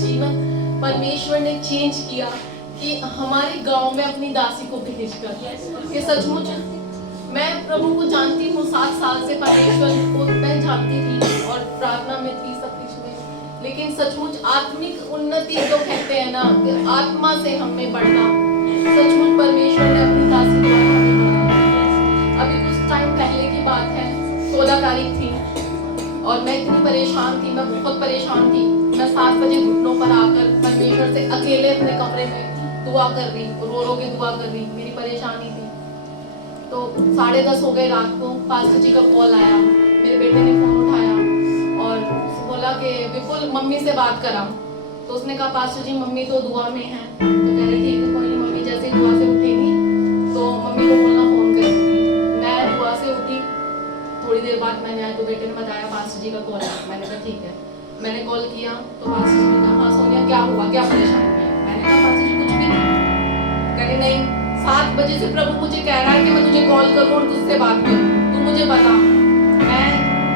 जीवन परमेश्वर ने चेंज किया कि हमारे गांव में अपनी दासी को भेजकर। ये सचमुच मैं प्रभु को जानती हूँ, 7 साल से परमेश्वर को मैं जानती थी और प्रार्थना में थी, सब कुछ में, लेकिन सचमुच आत्मिक उन्नति जो कहते हैं ना, आत्मा से हमें बढ़ना, सचमुच परमेश्वर ने अपनी दासी द्वारा हमें बढ़ाया। अभी कुछ टाइम पहले की बात है, 16 तारीख थी और मैं इतनी परेशान थी, मैं बहुत परेशान थी। मैं 7 बजे घुटनों पर आकर परमेश्वर से अकेले अपने कमरे में दुआ कर रही, रो रो के दुआ कर रही, मेरी परेशानी थी। तो 10:30 हो गए रात को, पास्टर जी का कॉल आया, मेरे बेटे ने फोन उठाया और बोला कि विपुल मम्मी से बात करा। तो उसने कहा पास्टर जी मम्मी तो दुआ में है। तो कह रहे ठीक है कोई नहीं, मम्मी जैसे दुआ से उठेगी तो मम्मी को बोलना फोन करें। मैं दुआ से उठी, थोड़ी देर बाद मैंने आया तो बेटे ने बताया पास्टर जी का कॉल आया। मैंने कहा ठीक है, मैंने कॉल किया तो पास्टर जी ने कहा हाँ सोनिया क्या हुआ, क्या परेशानी है? मैंने कहा पास्टर जी कुछ भी नहीं। कह रहे नहीं, 7 बजे से प्रभु मुझे कह रहा है कि मैं तुझे कॉल करूं और तुझसे बात करूं, तू मुझे बता। मैं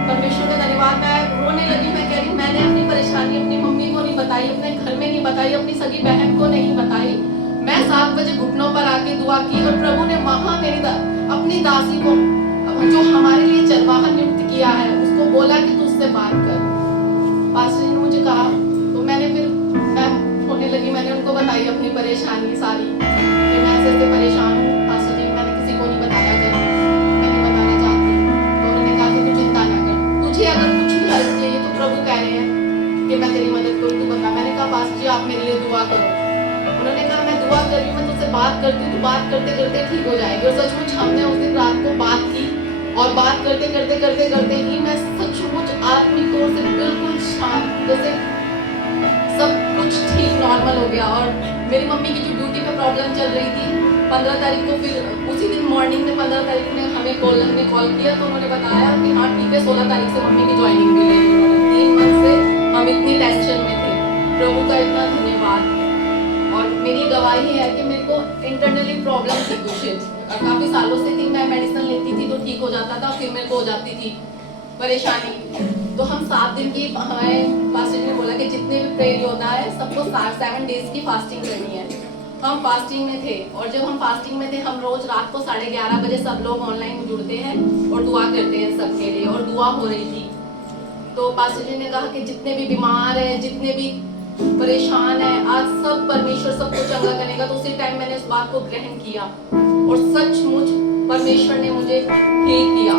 परमेश्वर का धन्यवाद, मैं रोने लगी। मैं कह रही मैंने अपनी परेशानी अपनी मम्मी को नहीं बताई, अपने घर में नहीं बताई, अपनी सगी बहन को नहीं बताई। मैं 7 बजे घुटनों पर आके दुआ की और प्रभु ने वहां मेरी अपनी दासी को, जो हमारे लिए चरवाहा नियुक्त किया है, उसको बोला कि तू उससे बात कर। पास्टर जी ने मुझे कहा तो मैंने फिर मैं होने लगी, मैंने उनको बताई अपनी परेशानी सारी कि मैं ऐसे परेशान हूँ पास्टर जी, मैंने किसी को नहीं बताया, अगर मैं नहीं बताना चाहती। तो उन्होंने कहा कि तू चिंता ना कर, तुझे अगर कुछ भी हेल्प चाहिए तो प्रभु कह रहे हैं कि मैं तेरी मदद करूँ, तू बता। मैंने कहा पास्टर जी आप मेरे लिए दुआ करो। उन्होंने कहा मैं दुआ कर रही हूँ, मैं तुझसे बात करती हूँ, तो बात करते करते ठीक हो जाएगी। और सचमुच हमने उस दिन रात को बात की और बात करते करते ही मैं सचमुच आत्मिक तौर से बिल्कुल शांत, जैसे सब कुछ ठीक नॉर्मल हो गया। और मेरी मम्मी की जो ड्यूटी पे प्रॉब्लम चल रही थी 15 तारीख को, फिर उसी दिन मॉर्निंग में 15 तारीख ने हमें कॉल किया तो उन्होंने बताया कि हाँ ठीक है 16 तारीख से मम्मी की ज्वाइनिंग भी ले ली। 3 मंथ से हम इतनी टेंशन में थे। प्रभु का इतना धन्यवाद। और मेरी गवाही है कि मेरे को इंटरनली प्रॉब्लम थी कुछ, काफी सालों से थी। मैं मेडिसिन लेती थी तो ठीक हो जाता था, फिर मेरे को हो जाती थी परेशानी। तो हम 7 दिन की, हमें पास्टर जी ने बोला कि जितने भी प्रेयर योद्धा है सबको 7 डेज की फास्टिंग करनी है। हम फास्टिंग में थे और जब हम फास्टिंग में थे हम रोज रात को 11:30 बजे सब लोग ऑनलाइन जुड़ते हैं और दुआ करते हैं सबके लिए, और दुआ हो रही थी। तो पास्टर जी ने कहा कि जितने भी बीमार हैं, जितने भी परेशान है, आज सब परमेश्वर सबको चंगा करेगा। तो उसी टाइम मैंने उस बात को ग्रहण किया और सचमुच परमेश्वर ने मुझे हील किया।